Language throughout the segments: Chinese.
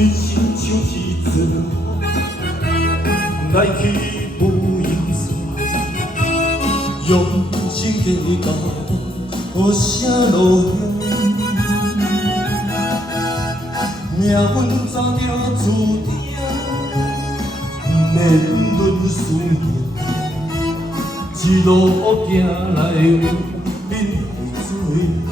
人生像一阵来去无影线，用心计较无啥路向。命运早就注定，免论输赢，一路行来有恁的做伴。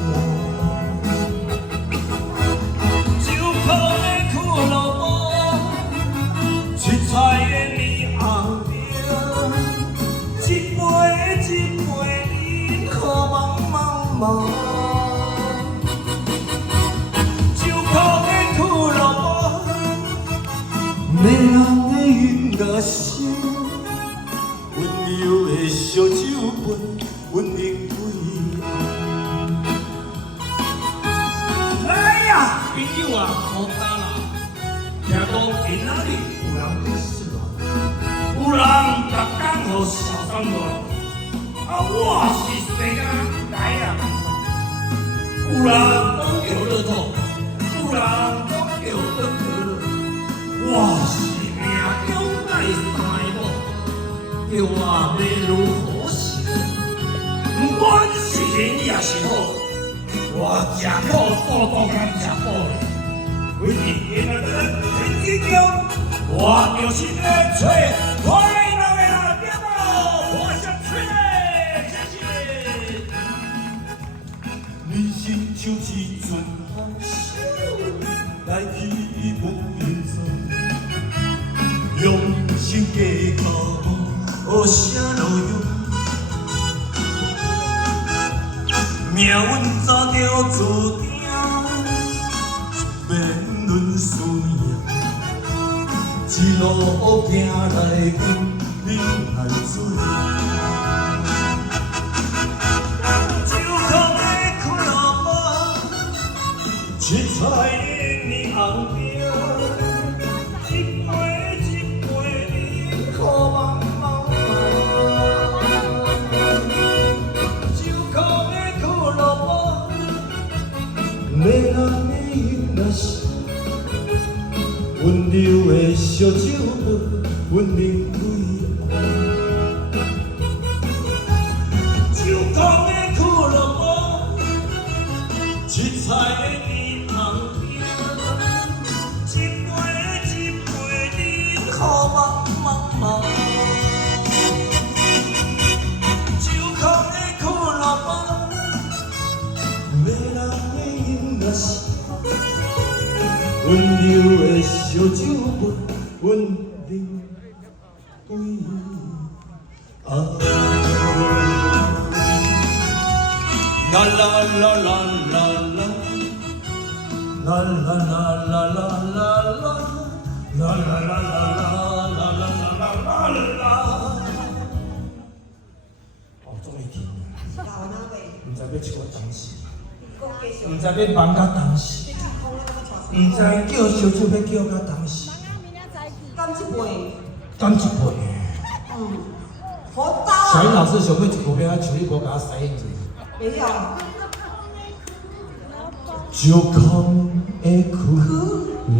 七彩的霓虹灯，一杯一杯饮，可茫茫茫。酒空的苦乐，迷人的音乐声，温柔的烧酒杯，温馨归暗。来呀，朋友啊，好打啦！听讲今仔日。 有人在失恋，有人逐工互小三乱，我是谁啊？来啊！有人讲叫乐透，有人讲叫乐可，我是命中带三个某，叫我要如何是好？不管是人也是好，我吃苦肚肚甘吃苦嘞，为今天的天之骄。 我就是在吹快乐的节目，我想吹嘞，谢谢。人生像一阵风声，来去无影踪，用心计较无啥路用，命运早就注定，免论输赢。 一路行来，阮来做。酒空的苦乐，七彩的霓虹灯，一杯一杯饮，可茫茫茫。酒空的苦乐，迷人的音乐声。 温柔的烧酒杯，温馨归暗。酒空的苦乐，七彩的霓虹灯，一杯一杯饮，可茫茫茫。酒空的苦乐，迷人的音乐声。 温柔的烧酒杯，温馨归暗。啦啦啦啦啦啦，啦啦啦啦啦啦啦，啦啦啦啦啦啦啦啦。哦，终于停了。唔知要唱到当时，唔知要放到当时。 唔知叫烧酒要叫到当时，干一杯，干一杯。好大。小英老师想要一句要像你无甲我使应没有。酒空的苦乐。